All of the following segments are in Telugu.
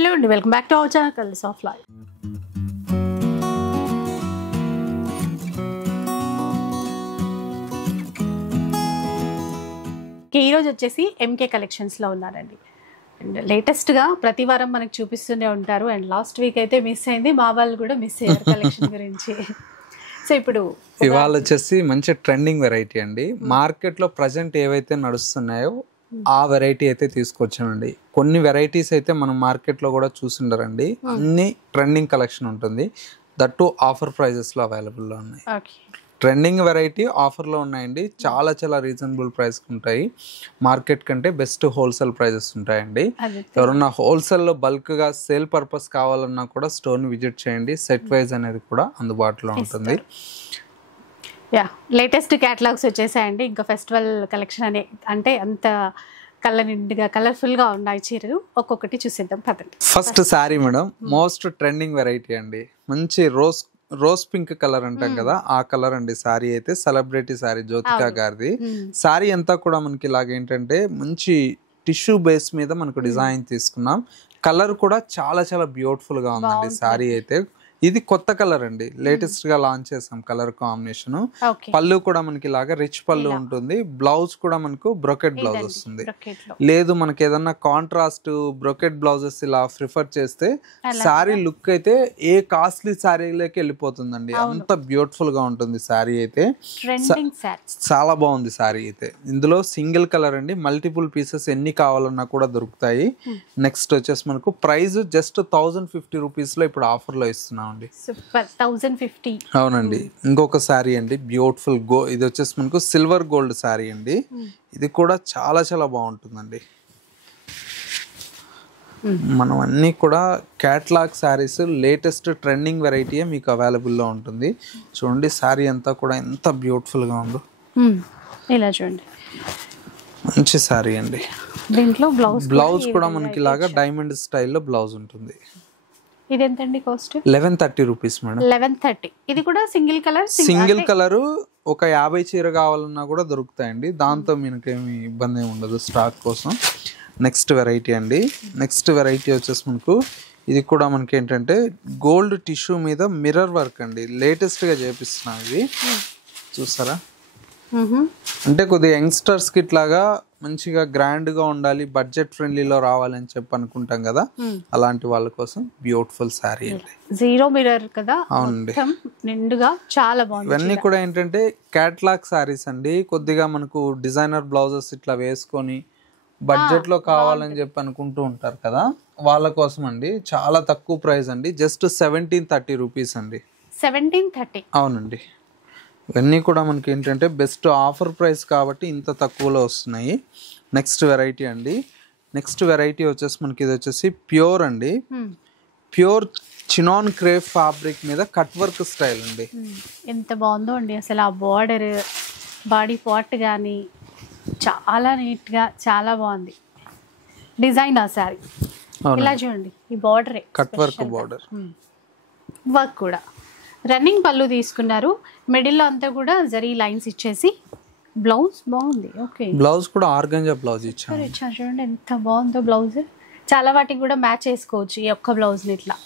Hello and welcome back to our channel Colors of Life. ఈ రోజు వచ్చేసి ఎంకే కలెక్షన్స్ లో ఉన్నారండి. అండ్ లేటెస్ట్ గా ప్రతి వారం మనకు చూపిస్తూనే ఉంటారు. అండ్ లాస్ట్ వీక్ అయితే మిస్ అయింది, మా వాళ్ళు కూడా మిస్ అయ్యారు కలెక్షన్ గురించి. సో ఇప్పుడు ఇవాళ వచ్చేసి మంచి ట్రెండింగ్ వెరైటీ అండి. మార్కెట్ లో ప్రజెంట్ ఏవైతే నడుస్తున్నాయో ఆ వెరైటీ అయితే తీసుకొచ్చానండి. కొన్ని వెరైటీస్ అయితే మనం మార్కెట్ లో కూడా చూసిండరండి. అన్ని ట్రెండింగ్ కలెక్షన్ ఉంటుంది, దట్టు ఆఫర్ ప్రైజెస్ లో అవైలబుల్ లో ఉన్నాయి. ట్రెండింగ్ వెరైటీ ఆఫర్లో ఉన్నాయండి. చాలా చాలా రీజనబుల్ ప్రైస్ ఉంటాయి. మార్కెట్ కంటే బెస్ట్ హోల్సేల్ ప్రైజెస్ ఉంటాయండి. ఎవరన్నా హోల్సేల్లో బల్క్గా సేల్ పర్పస్ కావాలన్నా కూడా స్టోర్ని విజిట్ చేయండి. సెట్ వైజ్ అనేది కూడా అందుబాటులో ఉంటుంది. లేటెస్ట్ క్యాటలాగ్స్ వచ్చేసాయండి. ఇంకా ఫెస్టివల్ కలెక్షన్ అంటే అంత నిండుగా కలర్ఫుల్గా ఉన్నాయి చీరలు. ఒక్కొక్కటి చూసేద్దాం పదండి. First sari madam, most trending variety అండి. మంచి రోజ్ పింక్ కలర్ అంటాం కదా, ఆ కలర్ అండి. శారీ అయితే సెలబ్రిటీ శారీ, జ్యోతికా గారిది. శారీ అంతా కూడా మనకి ఇలాగ ఏంటంటే మంచి టిష్యూ బేస్ మీద మనకు డిజైన్ తీసుకున్నాం. కలర్ కూడా చాలా చాలా బ్యూటిఫుల్ గా ఉందండి. శారీ అయితే ఇది కొత్త కలర్ అండి, లేటెస్ట్ గా లాంచ్ చేసాం కలర్ కాంబినేషన్. పళ్ళు కూడా మనకి ఇలాగా రిచ్ పళ్ళు ఉంటుంది. బ్లౌజ్ కూడా మనకు బ్రొకెట్ బ్లౌజ్ వస్తుంది. లేదు మనకి ఏదన్నా కాంట్రాస్ట్ బ్రొకెట్ బ్లౌజెస్ ఇలా ప్రిఫర్ చేస్తే శారీ లుక్ అయితే ఏ కాస్ట్లీ శారీలోకి వెళ్ళిపోతుందండి. అంత బ్యూటిఫుల్ గా ఉంటుంది శారీ అయితే. చాలా బాగుంది శారీ అయితే. ఇందులో సింగిల్ కలర్ అండి, మల్టిపుల్ పీసెస్ ఎన్ని కావాలన్నా కూడా దొరుకుతాయి. నెక్స్ట్ వచ్చేసి మనకు ప్రైస్ జస్ట్ 1050 రూపీస్ లో ఇప్పుడు ఆఫర్ లో ఇస్తున్నాం. సూపర్, 1050. అవునండి. ఇంకొక శారీ అండి, బ్యూటిఫుల్ ఇది వచ్చేసి మనకు సిల్వర్ గోల్డ్ శారీ అండి. ఇది కూడా చాలా చాలా బాగుంటుందండి. మనం అన్ని కూడా catalogue saris, latest trending variety మీకు అవైలబుల్లో ఉంటుంది. చూడండి శారీ అంతా కూడా ఎంత బ్యూటిఫుల్ గా ఉందో. ఇలా చూడండి, మంచి శారీ అండి. దీంట్లో బ్లౌజ్ కూడా మనకి ఇలాగా డైమండ్ స్టైల్లో బ్లౌజ్ ఉంటుంది. ఇది ఎంతండి కాస్ట్? 1130 rupees madam. 1130. ఇది కూడా సింగిల్ కలర్ ఒక 50 చీర కావాలన్నా కూడా దొరుకుతాయండి. దాంతో మనకేమి ఇబ్బంది ఉండదు స్టాక్ కోసం. నెక్స్ట్ వెరైటీ అండి. నెక్స్ట్ వెరైటీ వచ్చేసి మనకు ఇది కూడా మనకి ఏంటంటే గోల్డ్ టిష్యూ మీద మిర్రర్ వర్క్ అండి. లేటెస్ట్ గా చేపిస్తున్నాం. ఇది చూసారా, అంటే కొద్దిగా యంగ్స్టర్స్ కి ఇట్లాగా మంచిగా గ్రాండ్ గా ఉండాలి, బడ్జెట్ ఫ్రెండ్లీలో రావాలని చెప్పి అనుకుంటాం కదా, అలాంటి వాళ్ళ కోసం బ్యూటిఫుల్ శారీ అండి. జీరో మిర్రర్ కదా. అవునండి, నిండుగా చాలా బాగుంది. ఇవన్నీ కూడా ఏంటంటే క్యాటలాగ్ శారీస్ అండి. కొద్దిగా మనకు డిజైనర్ బ్లౌజెస్ ఇట్లా వేసుకొని బడ్జెట్ లో కావాలని చెప్పి అనుకుంటూ ఉంటారు కదా, వాళ్ళ కోసం అండి. చాలా తక్కువ ప్రైస్ అండి, జస్ట్ 1730 రూపీస్ అండి. 1730. అవునండి. ఇవన్నీ కూడా మనకి ఏంటంటే బెస్ట్ ఆఫర్ ప్రైస్ కాబట్టి ఇంత తక్కువలో వస్తున్నాయి. నెక్స్ట్ వెరైటీ అండి. నెక్స్ట్ వెరైటీ వచ్చేసి మనకి ఇది వచ్చేసి ప్యూర్ అండి. ప్యూర్ చినాన్ క్రేప్ ఫ్యాబ్రిక్ మీద కట్ వర్క్ స్టైల్ అండి. ఎంత బాగుందో అండి అసలు. ఆ బార్డర్, బాడీ పార్ట్ కానీ చాలా నీట్గా చాలా బాగుంది డిజైన్. ఆ సారీ ఇలా చూడండి, ఈ border cut work border work కూడా. రన్నింగ్ పళ్ళు తీసుకున్నారు, మిడిల్లో అంతా కూడా జరీ లైన్స్ ఇచ్చేసి. బ్లౌజ్ బాగుంది. ఓకే, బ్లౌజ్ కూడా ఆర్గంజా బ్లౌజ్ ఇచ్చారు. చూడండి ఎంత బాగుందో బ్లౌజ్. చాలా వాటికి కూడా మ్యాచ్ చేసుకోవచ్చు ఈ ఒక్క బ్లౌజ్ని ఇట్లా,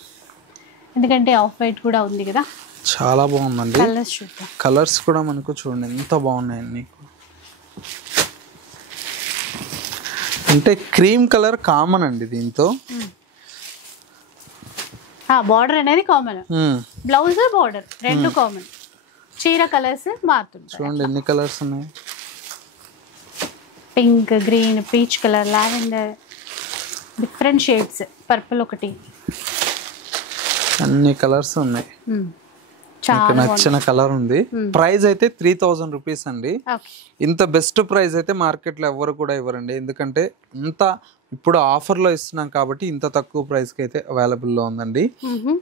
ఎందుకంటే ఆఫ్ వైట్ కూడా ఉంది కదా. చాలా బాగుందండి. కలర్స్ చూద్దాం. కలర్స్ కూడా మనకు చూడండి ఎంత బాగున్నాయి నీకు. అంటే క్రీమ్ కలర్ కామన్ అండి దీంతో. బార్డర్ అనేది కామన్, బ్లౌజ్ బార్డర్ రెండు కామన్. చీర కలర్స్ మారుతుంది. చూడండి ఎన్ని కలర్స్ ఉన్నాయి. Pink, green, peach colour, lavender, different shades, purple ఒకటి, అన్ని కలర్స్ ఉన్నాయి. మీకు నచ్చిన కలర్ ఉంది. ప్రైస్ అయితే 3000 రూపీస్ అండి. ఇంత బెస్ట్ ప్రైస్ అయితే మార్కెట్ లో ఎవరు కూడా ఇవ్వరండి, ఎందుకంటే ఇంత ఇప్పుడు ఆఫర్ లో ఇస్తున్నాం కాబట్టి ఇంత తక్కువ ప్రైస్ కి అయితే అవైలబుల్ లో ఉందండి.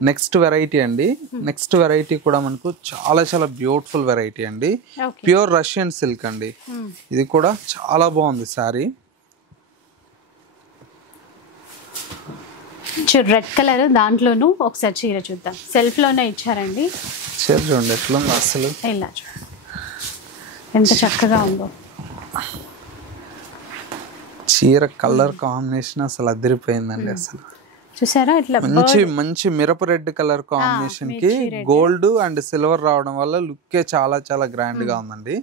నెక్స్ట్ వెరైటీ అండి. నెక్స్ట్ వెరైటీ కూడా మనకు చాలా చాలా బ్యూటిఫుల్ వెరైటీ అండి. ప్యూర్ రష్యన్ సిల్క్ అండి. ఇది కూడా చాలా బాగుంది శారీ. రెడ్ కలర్, దాంట్లోనూ ఒకసారి చీర చూద్దాం. సెల్ఫ్ లోనే ఇచ్చారండి. చీర చూడండి ఎట్లా ఉందో అసలు. ఇలా చూడండి ఎంత చక్కగా ఉందో. చీర కలర్ కాంబినేషన్ అసలు అదిరిపోయిందండి. అసలు చూసారా ఇట్లా మంచి మంచి మిరప రెడ్ కలర్ కాంబినేషన్ కి గోల్డ్ అండ్ సిల్వర్ రావడం వల్ల లుక్ చాలా చాలా గ్రాండ్ గా ఉందండి.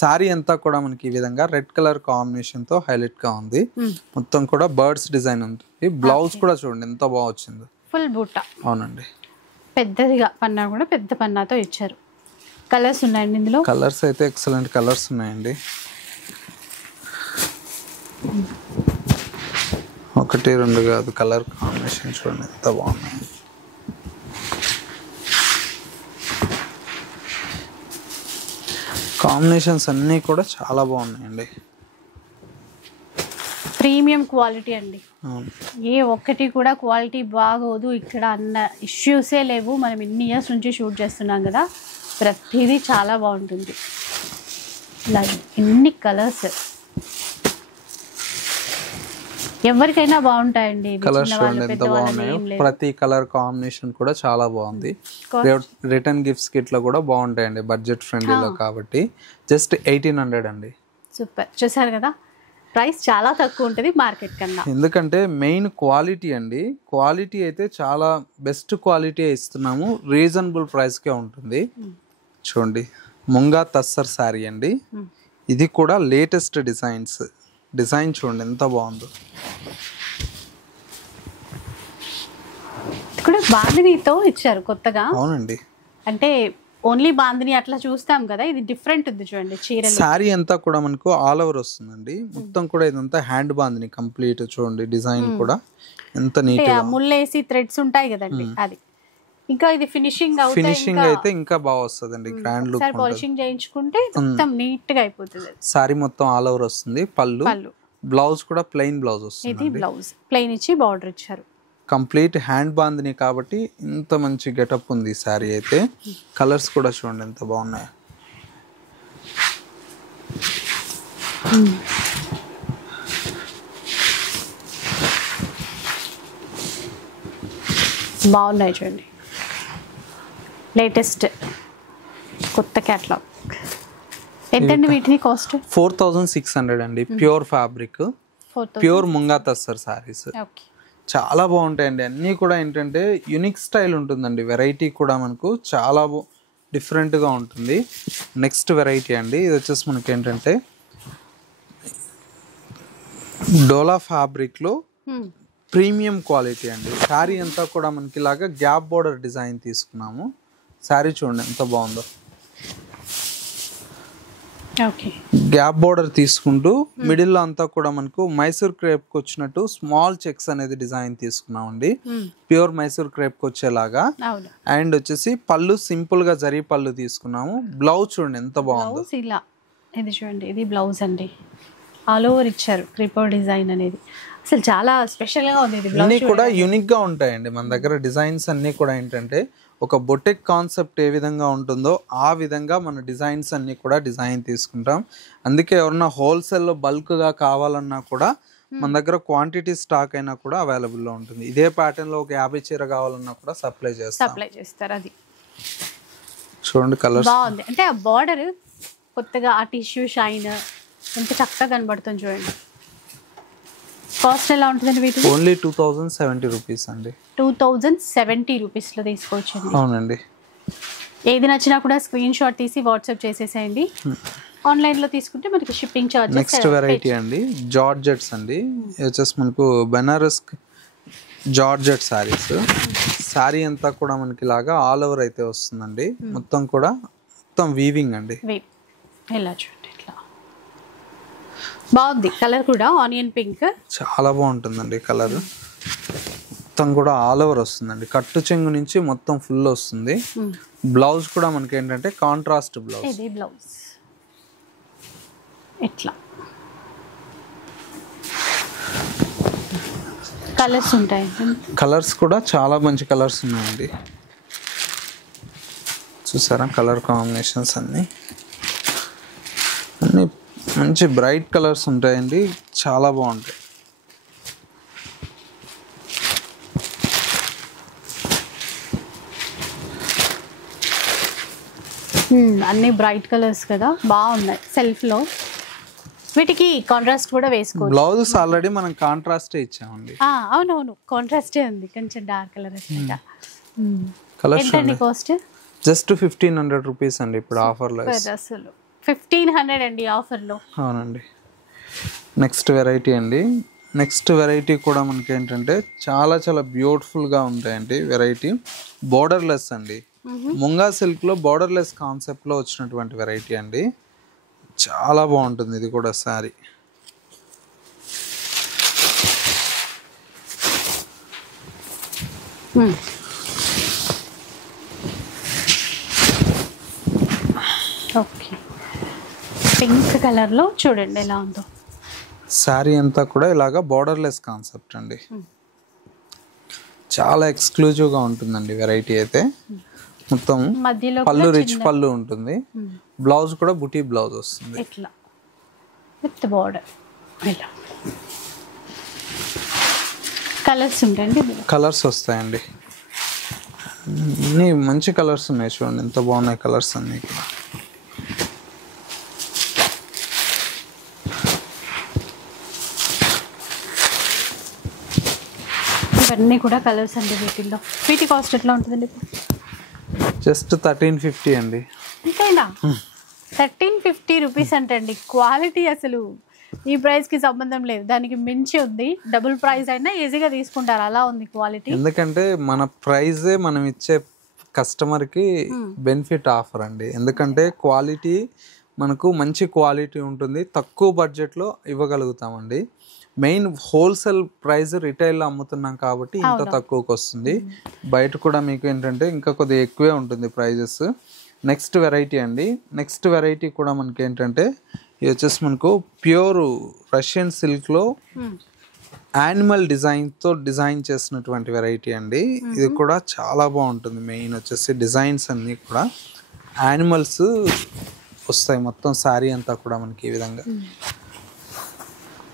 సారీ అంతా కూడా మనకి ఈ విధంగా రెడ్ కలర్ కాంబినేషన్ తో హైలైట్ గా ఉంది. మొత్తం కూడా బర్డ్స్ డిజైన్ ఉంటుంది. బ్లౌజ్ కూడా చూడండి ఎంత బాగా వచ్చింది, ఫుల్ బూట. అవునండి, పెద్దదిగా పన్నా కూడా పెద్ద పన్నాతో ఇచ్చారు. కలర్స్ ఉన్నాయండి ఇందులో. కలర్స్ అయితే ఎక్సలెంట్ కలర్స్ ఉన్నాయండి. ఒకటి రెండు కాదు, కలర్ కాంబినేషన్ చూడండి ఎంత బాగున్నాయి. కాంబినేషన్స్ అన్నీ కూడా చాలా బాగున్నాయండి. ప్రీమియం క్వాలిటీ అండి. ఏ ఒక్కటి కూడా క్వాలిటీ బాగోదు ఇక్కడ అన్న ఇష్యూసే లేవు. మనం ఇన్ని ఇయర్స్ నుంచి షూట్ చేస్తున్నాం కదా, ప్రతిదీ చాలా బాగుంటుంది. ఇలా ఎన్ని కలర్స్, ఎవరికైనా బాగుంటాయండి. కలర్స్ చూడండి ఎంత బాగున్నాయో. ప్రతి కలర్ కాంబినేషన్ కూడా చాలా బాగుంది. రిటర్న్ గిఫ్ట్స్ కిట్ లో కూడా బాగుంటాయండి, బడ్జెట్ ఫ్రెండ్లీలో కాబట్టి. జస్ట్ 1800 అండి. సూపర్. చూసారు కదా, ప్రైస్ చాలా తక్కువ ఉంటుంది మార్కెట్ కన్నా. ఎందుకంటే మెయిన్ క్వాలిటీ అండి. క్వాలిటీ అయితే చాలా బెస్ట్ క్వాలిటీ ఇస్తున్నాము, రీజనబుల్ ప్రైస్కే ఉంటుంది. చూడండి ముంగా తస్సర్ శారీ అండి. ఇది కూడా లేటెస్ట్ డిజైన్ చూడండి ఎంత బాగుందో. ఇక్కడ బాందినీతో ఇచ్చారు కొత్తగా. అవునండి, అంటే ఓన్లీ బాందిని అట్లా చూస్తాం కదా, ఇది డిఫరెంట్ ఉంది చూడండి. చీర శారీ అంతా కూడా మనకు ఆల్ ఓవర్ వస్తుందండి. మొత్తం కూడా ఇదంతా హ్యాండ్ బాందిని కంప్లీట్. చూడండి డిజైన్ కూడా ఎంత నీట్ గా, ముల్లేసి థ్రెడ్స్ ఉంటాయి కదండి అది. ఇంకా ఇది ఫినిషింగ్ అయితే ఇంకా బాగా వస్తుందండి, గ్రాండ్ లుక్. పాలిషింగ్ చేయించుకుంటే మొత్తం నీట్ గా అయిపోతుంది. సారీ మొత్తం ఆల్ ఓవర్ వస్తుంది. పళ్ళు, బ్లౌజ్ కూడా ప్లెయిన్ బ్లౌజ్ వస్తుంది. ఇది బ్లౌజ్ ప్లెయిన్ ఇచ్చి బార్డర్ ఇచ్చారు. కంప్లీట్ హ్యాండ్ బాందిని కాబట్టి ఇంత మంచి గెటప్ ఉంది సారీ అయితే. కలర్స్ కూడా చూడండి ఎంత బాగున్నాయి. బాగున్నాయి చూడండి, లేటెస్ట్ కొత్త క్యాటలాగ్. ఎంతండి వీటిని కాస్ట్? 4600 అండి. Pure fabric, pure munga tussar saris. చాలా బాగుంటాయండి. అన్నీ కూడా ఏంటంటే యూనిక్ స్టైల్ ఉంటుందండి. వెరైటీ కూడా మనకు చాలా డిఫరెంట్గా ఉంటుంది. నెక్స్ట్ వెరైటీ అండి, ఇది వచ్చేసి మనకి ఏంటంటే డోలా ఫ్యాబ్రిక్లో ప్రీమియం క్వాలిటీ అండి. శారీ అంతా కూడా మనకి ఇలాగా గ్యాప్ బోర్డర్ డిజైన్ తీసుకున్నాము. శారీ చూడండి ఎంత బాగుందో. గ్యాప్ బోర్డర్ తీసుకుంటూ మిడిల్ లో అంతా కూడా మనకు మైసూర్ క్రేప్ కి వచ్చినట్టు స్మాల్ చెక్స్ అనేది డిజైన్ తీసుకున్నామండి. ప్యూర్ మైసూర్ క్రేప్ కి వచ్చేలాగా. అండ్ వచ్చేసి పళ్ళు సింపుల్ గా జరీ పళ్ళు తీసుకున్నాము. బ్లౌజ్ చూడండి ఎంత బాగుందో. ఇది చూడండి, ఇది బ్లౌజ్ అండి. ఆల్ ఓవర్ ఇచ్చారు క్రీపర్ డిజైన్ అనేది. అసలు చాలా స్పెషల్ గా ఉంది. అన్ని కూడా యూనిక్ గా ఉంటాయండి మన దగ్గర. డిజైన్స్ అన్ని కూడా ఏంటంటే ఒక బొటెక్ కాన్సెప్ట్ ఏ విధంగా ఉంటుందో ఆ విధంగా మన డిజైన్స్ అన్ని కూడా డిజైన్ తీసుకుంటాం. అందుకే ఎవరన్నా హోల్సేల్లో బల్క్గా కావాలన్నా కూడా మన దగ్గర క్వాంటిటీ స్టాక్ అయినా కూడా అవైలబుల్లో ఉంటుంది. ఇదే ప్యాటర్న్లో ఒక 50 చీర కావాలన్నా కూడా సప్లై చేస్తారు. అది చూడండి కలర్స్ బాగుంది. అంటే ఆ బార్డర్ కొత్తగా ఆ టిష్యూ షైన్ ఎంత చక్కగా కనబడుతుంది చూడండి. కాస్ట్ ఎలా ఉంటుందండి వీటి? ఓన్లీ 2070 రూపీస్ అండి. 2070 రూపీస్లో తీసుకోవచ్చు. అవునండి. ఏది నచ్చినా కూడా స్క్రీన్ షాట్ తీసి వాట్సాప్ చేసేసేయండి. ఆన్లైన్లో తీసుకుంటే మనకి షిప్పింగ్ చార్జెస్. నెక్స్ట్ వెరైటీ అండి జార్జెట్స్ అండి. వచ్చేసి మనకు బెనారస్ జార్జెట్ శారీస్. శారీ అంతా కూడా మనకి ఇలాగా ఆల్ ఓవర్ అయితే వస్తుందండి. మొత్తం కూడా మొత్తం వీవింగ్ అండి. ఇలా చూడండి, ఇట్లా బాగుంది. కలర్ కూడా ఆనియన్ పింక్ చాలా బాగుంటుందండి. కలర్ మొత్తం కూడా ఆల్ ఓవర్ వస్తుందండి. కట్టు చెంగు నుంచి మొత్తం ఫుల్ వస్తుంది. బ్లౌజ్ కూడా మనకి ఏంటంటే కాంట్రాస్ట్ బ్లౌజ్. ఇది బ్లౌజ్ ఇట్లా కలర్స్ ఉంటాయి. కలర్స్ కూడా చాలా మంచి కలర్స్ ఉన్నాయండి. చూసారా కలర్ కాంబినేషన్స్ అన్నీ మంచి బ్రైట్ కలర్స్ ఉంటాయండి. చాలా బాగుంటాయి. అన్ని బ్రైట్ కలర్స్ కదా, బాగున్నాయి. సెల్ఫ్లో వీటికి కాంట్రాస్ట్ కూడా వేసుకోవచ్చు. బ్లౌజెస్ ఆల్రెడీ మనం కాంట్రాస్ట్ ఇచ్చామండి. అవునవును, కాంట్రాస్టే ఉంది, కొంచెం డార్క్ కలర్. కలర్స్ ఎంతండి కాస్ట్? జస్ట్ 1500 రూపీస్ అండి ఇప్పుడు ఆఫర్లో. అసలు 1500 అండి ఆఫర్లో. అవునండి. నెక్స్ట్ వెరైటీ అండి. నెక్స్ట్ వెరైటీ కూడా మనకి ఏంటంటే చాలా చాలా బ్యూటిఫుల్గా ఉంటాయండి వెరైటీ. బోర్డర్లెస్ అండి, ముంగా సిల్క్లో బోర్డర్లెస్ కాన్సెప్ట్లో వచ్చినటువంటి వెరైటీ అండి. చాలా బాగుంటుంది ఇది కూడా శారీ. ఓకే, పింక్ కలర్లో చూడండి ఎలా ఉందో. శారీ అంతా కూడా ఇలాగా బోర్డర్లెస్ కాన్సెప్ట్ అండి. చాలా ఎక్స్క్లూజివ్గా ఉంటుందండి వెరైటీ అయితే. మొత్తం మధ్యలో పళ్ళు రిచ్ పళ్ళు ఉంటుంది. బ్లౌజ్ కూడా బుటీ బ్లౌజ్ వస్తుంది ఇట్లా విత్ బోర్డర్. ఇలా కలర్స్ ఉంటాయండి, కలర్స్ వస్తాయండి. అన్నీ మంచి కలర్స్ ఉన్నాయి చూడండి, ఎంత బాగున్నాయి కలర్స్ అన్నీ కూడా. ఇవన్నీ కూడా కలర్స్ అండి వీటిల్లో. వీటి కాస్ట్ ఎట్లా ఉంటుందండి? జస్ట్ 1350 అండి. అంతేనా? 1350 రూపీస్ అంటండి. క్వాలిటీ అసలు ఈ ప్రైస్కి సంబంధం లేదు, దానికి మించి ఉంది. డబుల్ ప్రైస్ అయినా ఈజీగా తీసుకుంటారు, అలా ఉంది క్వాలిటీ. ఎందుకంటే మన ప్రైజే మనం ఇచ్చే కస్టమర్కి బెనిఫిట్ ఆఫర్ అండి. ఎందుకంటే క్వాలిటీ మనకు మంచి క్వాలిటీ ఉంటుంది, తక్కువ బడ్జెట్లో ఇవ్వగలుగుతామండి. మెయిన్ హోల్సేల్ ప్రైస్ రిటైల్లో అమ్ముతున్నాం కాబట్టి ఇంత తక్కువకి వస్తుంది. బయట కూడా మీకు ఏంటంటే ఇంకా కొద్దిగా ఎక్కువే ఉంటుంది ప్రైజెస్. నెక్స్ట్ వెరైటీ అండి. నెక్స్ట్ వెరైటీ కూడా మనకి ఏంటంటే ఇది వచ్చేసి మనకు ప్యూర్ రష్యన్ సిల్క్లో యానిమల్ డిజైన్తో డిజైన్ చేసినటువంటి వెరైటీ అండి. ఇది కూడా చాలా బాగుంటుంది. మెయిన్ వచ్చేసి డిజైన్స్ అన్నీ కూడా యానిమల్స్ వస్తాయి మొత్తం శారీ అంతా కూడా మనకి ఈ విధంగా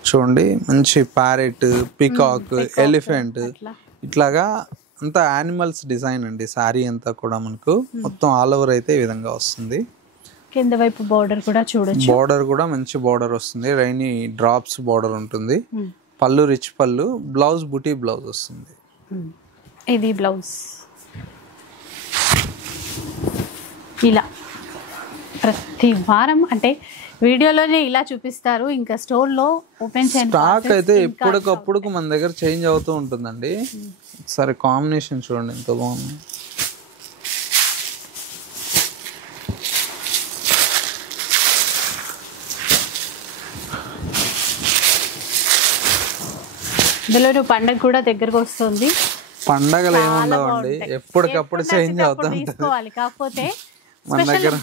చూడండి. మంచి ప్యారెట్, పికాక్, ఎలిఫెంట్ ఇట్లాగా అంతా యానిమల్స్ డిజైన్ అండి. శారీ అంతా కూడా మనకు మొత్తం ఆల్ ఓవర్ అయితే ఈ విధంగా వస్తుంది. కింద వైపు బోర్డర్ కూడా చూడొచ్చు. బోర్డర్ కూడా మంచి బోర్డర్ వస్తుంది, రైనీ డ్రాప్స్ బోర్డర్ ఉంటుంది. పళ్ళు రిచ్ పళ్ళు, బ్లౌజ్ బుటీ బ్లౌజ్ వస్తుంది. ఇది బ్లౌజ్. ఇలా ప్రతి వారం అంటే వీడియోలోనే ఇలా చూపిస్తారు, ఇంకా స్టోర్లో ఓపెన్ చేయండి. స్టాక్ అయితే ఎప్పటికప్పుడు మన దగ్గర చేంజ్ అవుతూ ఉంటుందండి. ఒకసారి కాంబినేషన్ చూడండి ఎంత బాగుంది. ఇందులో పండగ కూడా దగ్గరకు వస్తుంది. పండగలు ఏముండవండి, ఎప్పటికప్పుడు చేంజ్ అవుతూ ఉంటుంది. కాకపోతే మన దగ్గర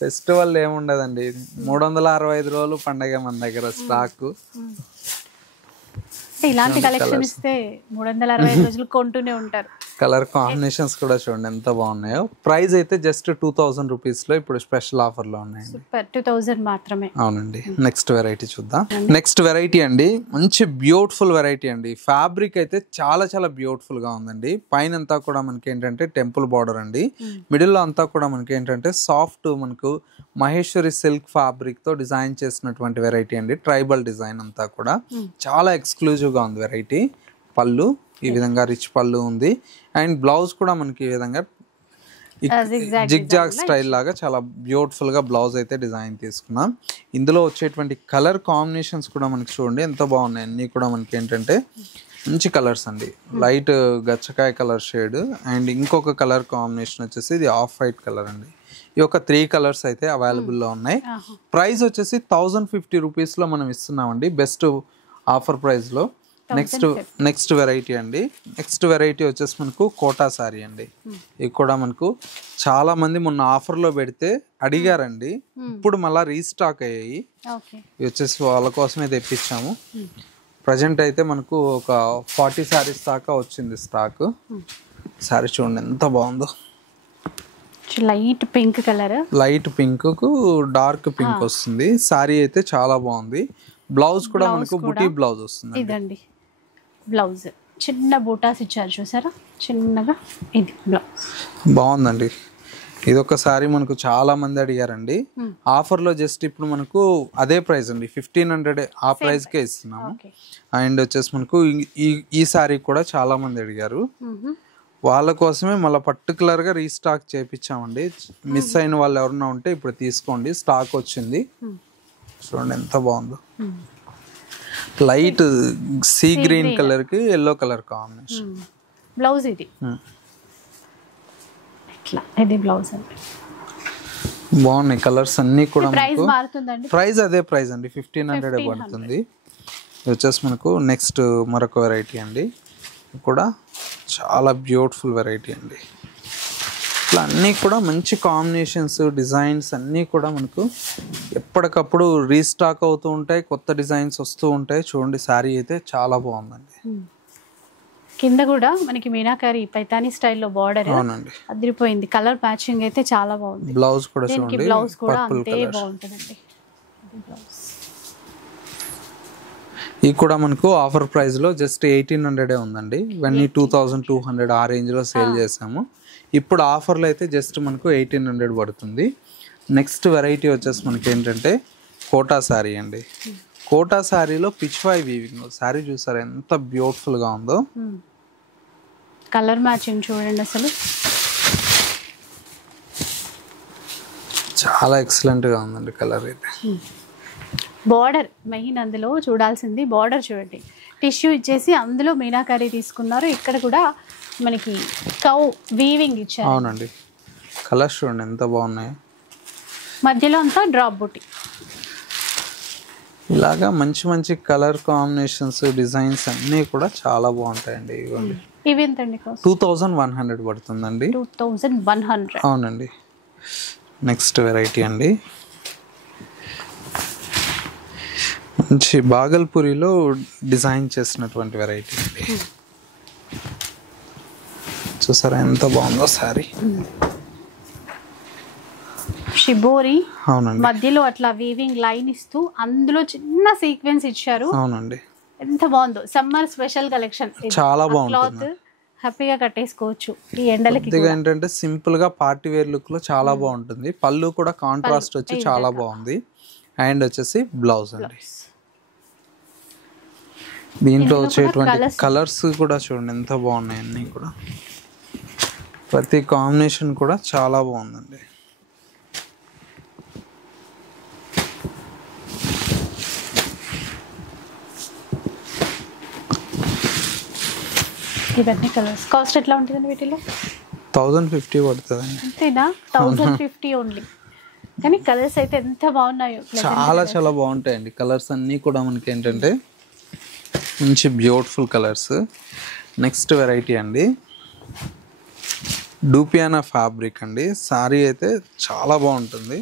ఫెస్టివల్ ఏముండదండి, 365 రోజులు పండగ మన దగ్గర స్టాక్. ఇలాంటి కలెక్షన్ ఇస్తే 365 రోజులు కొంటూనే ఉంటారు. కలర్ కాంబినేషన్స్ కూడా చూడండి ఎంత బాగున్నాయో. ప్రైస్ అయితే జస్ట్ 2000 రూపీస్లో ఇప్పుడు స్పెషల్ ఆఫర్లో ఉన్నాయండి. 2000 మాత్రమే. అవునండి. నెక్స్ట్ వెరైటీ చూద్దాం. నెక్స్ట్ వెరైటీ అండి, మంచి బ్యూటిఫుల్ వెరైటీ అండి. ఫ్యాబ్రిక్ అయితే చాలా చాలా బ్యూటిఫుల్గా ఉందండి. పైన అంతా కూడా మనకి ఏంటంటే టెంపుల్ బార్డర్ అండి, మిడిల్లో అంతా కూడా మనకి ఏంటంటే సాఫ్ట్ మనకు మహేశ్వరి సిల్క్ ఫ్యాబ్రిక్తో డిజైన్ చేసినటువంటి వెరైటీ అండి. ట్రైబల్ డిజైన్ అంతా కూడా చాలా ఎక్స్క్లూజివ్గా ఉంది వెరైటీ. పళ్ళు ఈ విధంగా రిచ్ పళ్ళు ఉంది, అండ్ బ్లౌజ్ కూడా మనకి ఈ విధంగా జిగ్జాగ్ స్టైల్ లాగా చాలా బ్యూటిఫుల్గా బ్లౌజ్ అయితే డిజైన్ తీసుకున్నాం. ఇందులో వచ్చేటువంటి కలర్ కాంబినేషన్స్ కూడా మనకి చూడండి ఎంత బాగున్నాయి. అన్నీ కూడా మనకి ఏంటంటే మంచి కలర్స్ అండి. లైట్ గచ్చకాయ కలర్ షేడ్, అండ్ ఇంకొక కలర్ కాంబినేషన్ వచ్చేసి ఇది ఆఫ్ వైట్ కలర్ అండి. ఈ యొక్క 3 కలర్స్ అయితే అవైలబుల్లో ఉన్నాయి. ప్రైస్ వచ్చేసి 1050 రూపీస్లో మనం ఇస్తున్నామండి, బెస్ట్ ఆఫర్ ప్రైస్లో. నెక్స్ట్ వెరైటీ అండి. నెక్స్ట్ వెరైటీ వచ్చేసి మనకు కోటా సారీ అండి. ఇది కూడా మనకు చాలా మంది మొన్న ఆఫర్లో పెడితే అడిగారండి, ఇప్పుడు మళ్ళీ రీస్టాక్ అయ్యాయి. ఇవి వచ్చేసి వాళ్ళ కోసమే తెప్పించాము. ప్రజెంట్ అయితే మనకు ఒక 40 శారీస్ దాకా వచ్చింది స్టాక్. సారీ చూడండి ఎంత బాగుందో. Light pink colour, light pink కు డార్క్ పింక్ వస్తుంది. సారీ అయితే చాలా బాగుంది. బ్లౌజ్ కూడా మనకు బుటీ బ్లౌజ్ వస్తుంది. ఇదండి బ్లౌజ్, చిన్న బూటాస్ ఇచ్చారు చూసారా చిన్నగా. ఇది బ్లౌజ్ బాగుందండి. ఇది ఒకసారి మనకు చాలా మంది అడిగారండి. ఆఫర్ లో జస్ట్ ఇప్పుడు మనకు అదే ప్రైస్ అండి, 1500 ఆ ప్రైస్ కే ఇస్తున్నాము. అండ్ వచ్చేసి మనకు ఈ సారీ కూడా చాలా మంది అడిగారు, వాళ్ళ కోసమే మళ్ళీ పర్టికులర్ గా రీస్టాక్ చేపించామండి. మిస్ అయిన వాళ్ళు ఎవరన్నా ఉంటే ఇప్పుడు తీసుకోండి, స్టాక్ వచ్చింది. చూడండి ఎంత బాగుందో, లైట్ సీ గ్రీన్ కలర్ కి ఎల్లో కలర్ కాంబినేషన్. బ్లౌజ్ ఇది ఇట్లా, ఇది బ్లౌజ్ అండి. బాగున్నాయి కలర్స్ అన్ని కూడా. ప్రైస్ మారుతుందండి? ప్రైస్ అదే ప్రైస్ అండి, 1500 పడుతుంది. ఇది వచ్చేసి మనకు నెక్స్ట్ మరొక వెరైటీ అండి, కూడా చాలా బ్యూటిఫుల్ వెరైటీ అండి. ఇట్లా అన్నీ కూడా మంచి కాంబినేషన్స్, డిజైన్స్ అన్నీ కూడా మనకు ఎప్పటికప్పుడు రీస్టాక్ అవుతూ ఉంటాయి, కొత్త డిజైన్స్ వస్తూ ఉంటాయి. చూడండి శారీ అయితే చాలా బాగుందండి. కింద కూడా మనకి మీనాకారి పైతానీ స్టైల్లో బార్డర్ అదిరిపోయింది. కలర్ మ్యాచింగ్ అయితే చాలా బాగుంది. బ్లౌజ్ కూడా చూడండి, బ్లౌజ్ కూడా అంతే బాగుంటుందండి. ఇది కూడా మనకు ఆఫర్ ప్రైస్ లో జస్ట్ 1800 ఉందండి. ఇవన్నీ 2200 ఆ రేంజ్ లో సేల్ చేసాము. ఇప్పుడు ఆఫర్లో అయితే జస్ట్ మనకు 1800 పడుతుంది. నెక్స్ట్ వెరైటీ వచ్చేసి మనకి ఏంటంటే కోటా శారీ అండి. కోటా శారీలో పిచ్వాయ్ వీవింగ్ శారీ చూసారు ఎంత బ్యూటిఫుల్ గా ఉందో. కలర్ మ్యాచింగ్ చూడండి, అసలు చాలా ఎక్సలెంట్ గా ఉందండి కలర్ అయితే. బార్డర్ మెయిన్ అందులో చూడాల్సింది బార్డర్ చూడండి, టిష్యూ ఇచ్చేసి అందులో మీనాకారి తీసుకున్నారు. ఇక్కడ కూడా మనకి కౌ వీవింగ్ ఇచ్చారు. అవునండి, కలర్స్ చూడండి ఎంత బాగున్నాయి. మధ్యలో అంతా డ్రాప్ బుట్టి. ఇలాగా మంచి మంచి కలర్ కాంబినేషన్స్, డిజైన్స్ అన్నీ కూడా చాలా బాగుంటాయండి. ఇవ్వండి, ఇవి ఎంతండి? 2100 పడుతుందండి. 2100. అవునండి. నెక్స్ట్ వెరైటీ అండి, మంచి బాగల్పూరిలో డిజైన్ చేసినటువంటి వెరైటీ అండి. చూసారా ఎంత బాగుందో శారీ. షిబోరి. అవునండి, మధ్యలో అట్లా వీవింగ్ లైన్ ఇస్తూ అందులో చిన్న సీక్వెన్స్ ఇచ్చారు. అవునండి, ఎంత బాగుందో. సమ్మర్ స్పెషల్ కలెక్షన్, చాలా బాగుంటుంది. హ్యాపీగా కట్టేసుకోవచ్చు ఈ ఎండలకి. ఏంటంటే సింపుల్ గా పార్టీ వేర్ లుక్ లో చాలా బాగుంటుంది. పళ్ళు కూడా కాంట్రాస్ట్ వచ్చి చాలా బాగుంది. అండ్ వచ్చేసి బ్లౌజ్ అండి. దీంట్లో వచ్చేటువంటి కలర్స్ కూడా చూడండి ఎంత బాగున్నాయి. అన్ని కూడా ప్రతి కాంబినేషన్ కూడా చాలా బాగుందండి. ఇవన్నీ కలర్స్ కాస్ట్ ఎట్లా ఉంటుందండి వీటిలో? 1050 పడుతుందండి. అంతేనా? 1050 ఓన్లీ. కానీ కలర్స్ అయితే ఎంత బాగున్నాయో, చాలా చాలా బాగుంటాయండి కలర్స్ అన్నీ కూడా. మనకి ఏంటంటే మంచి బ్యూటిఫుల్ కలర్స్. నెక్స్ట్ వెరైటీ అండి, డూపియానా ఫ్యాబ్రిక్ అండి. శారీ అయితే చాలా బాగుంటుంది.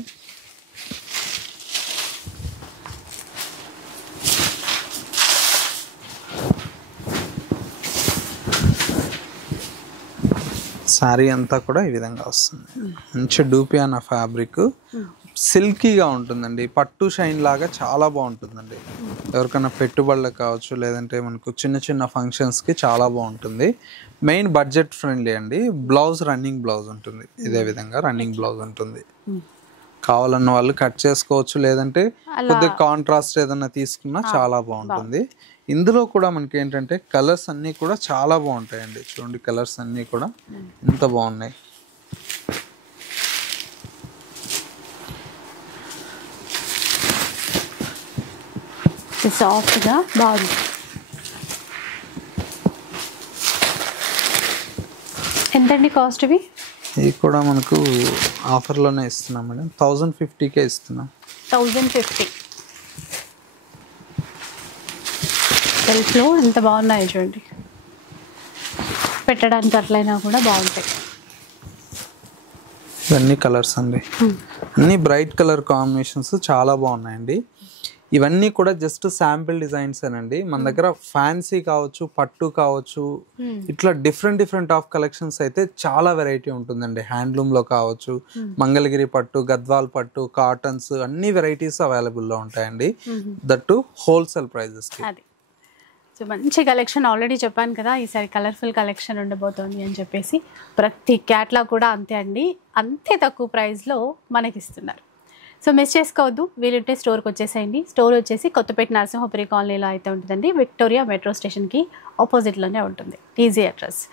శారీ అంతా కూడా ఈ విధంగా వస్తుంది. మంచి డూపియానా ఫ్యాబ్రిక్, సిల్కీగా ఉంటుందండి. పట్టు షైన్ లాగా చాలా బాగుంటుందండి. ఎవరికైనా పెట్టుబడులకు కావచ్చు, లేదంటే మనకు చిన్న చిన్న ఫంక్షన్స్కి చాలా బాగుంటుంది. మెయిన్ బడ్జెట్ ఫ్రెండ్లీ అండి. బ్లౌజ్ రన్నింగ్ బ్లౌజ్ ఉంటుంది, ఇదే విధంగా రన్నింగ్ బ్లౌజ్ ఉంటుంది. కావాలన్న వాళ్ళు కట్ చేసుకోవచ్చు, లేదంటే కొద్దిగా కాంట్రాస్ట్ ఏదన్నా తీసుకున్నా చాలా బాగుంటుంది. ఇందులో కూడా మనకి ఏంటంటే కలర్స్ అన్నీ కూడా చాలా బాగుంటాయండి. చూడండి కలర్స్ అన్నీ కూడా ఎంత బాగున్నాయి. సాఫ్ట్గా బాగుంది. ఎంతండి కాస్ట్ ఇవి? ఇవి కూడా మనకు ఆఫర్లోనే ఇస్తున్నాం మేడం, 1050కే ఇస్తున్నాం. 1050. సెల్ఫ్లో ఎంత బాగున్నాయో చూడండి, పెట్టడానికి అట్లయినా కూడా బాగుంటాయి. ఇవన్నీ కలర్స్ అండి, అన్ని బ్రైట్ కలర్ కాంబినేషన్స్ చాలా బాగున్నాయండి. ఇవన్నీ కూడా జస్ట్ శాంపిల్ డిజైన్స్ అండి. మన దగ్గర ఫ్యాన్సీ కావచ్చు, పట్టు కావచ్చు, ఇట్లా డిఫరెంట్ ఆఫ్ కలెక్షన్స్ అయితే చాలా వెరైటీ ఉంటుందండి. హ్యాండ్లూమ్ లో కావచ్చు, మంగళగిరి పట్టు, గద్వాల్ పట్టు, కాటన్స్, అన్ని వెరైటీస్ అవైలబుల్ లో ఉంటాయండి. దట్టు హోల్సేల్ ప్రైజెస్ కి. సో మంచి కలెక్షన్ ఆల్రెడీ చెప్పాను కదా, ఈసారి కలర్ఫుల్ కలెక్షన్ ఉండబోతోంది అని చెప్పేసి. ప్రతి క్యాట్లాగ్ కూడా అంతే అండి, అంతే తక్కువ ప్రైస్లో మనకి ఇస్తున్నారు. సో మిస్ చేసుకోవద్దు, వీలుంటే స్టోర్కి వచ్చేసేయండి. స్టోర్ వచ్చేసి కొత్తపేట నరసింహపురి కాలనీలో అయితే ఉంటుందండి, విక్టోరియా మెట్రో స్టేషన్కి ఆపోజిట్లోనే ఉంటుంది, ఈజీ అడ్రస్.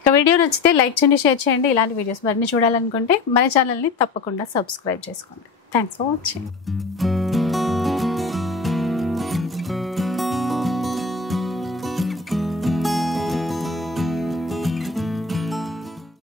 ఇక వీడియో నచ్చితే లైక్ చేయండి, షేర్ చేయండి. ఇలాంటి వీడియోస్ మరిన్ని చూడాలనుకుంటే మన ఛానల్ని తప్పకుండా సబ్స్క్రైబ్ చేసుకోండి. Thanks for watching.